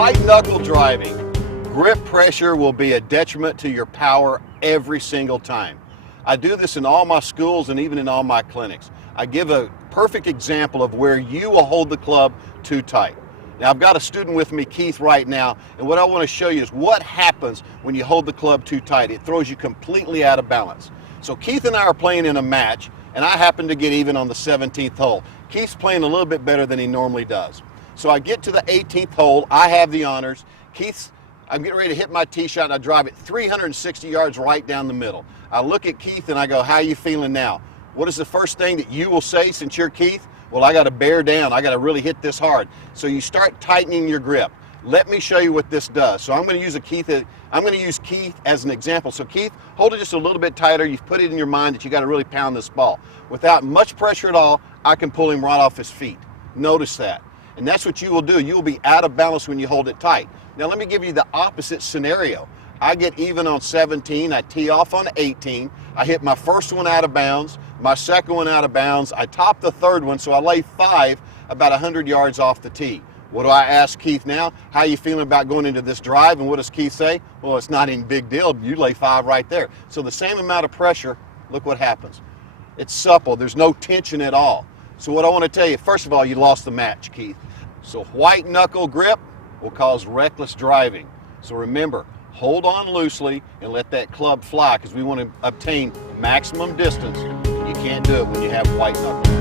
White knuckle driving. Grip pressure will be a detriment to your power every single time. I do this in all my schools and even in all my clinics. I give a perfect example of where you will hold the club too tight. Now I've got a student with me, Keith, right now, and what I want to show you is what happens when you hold the club too tight. It throws you completely out of balance. So Keith and I are playing in a match, and I happen to get even on the 17th hole. Keith's playing a little bit better than he normally does. So I get to the 18th hole, I have the honors. I'm getting ready to hit my tee shot, and I drive it 360 yards right down the middle. I look at Keith and I go, how are you feeling now? What is the first thing that you will say since you're Keith? Well, I got to bear down. I got to really hit this hard. So you start tightening your grip. Let me show you what this does. So I'm going to use Keith as an example. So Keith, hold it just a little bit tighter. You've put it in your mind that you got to really pound this ball. Without much pressure at all, I can pull him right off his feet. Notice that. And that's what you will do. You will be out of balance when you hold it tight. Now let me give you the opposite scenario. I get even on 17, I tee off on 18, I hit my first one out of bounds, my second one out of bounds, I top the third one, so I lay 5 about 100 yards off the tee. What do I ask Keith now? How are you feeling about going into this drive? And what does Keith say? Well, it's not any big deal, you lay 5 right there. So the same amount of pressure, look what happens. It's supple, there's no tension at all. So what I want to tell you, first of all, you lost the match, Keith. So white knuckle grip will cause reckless driving. So remember, hold on loosely and let that club fly, because we want to obtain maximum distance. You can't do it when you have white knuckle.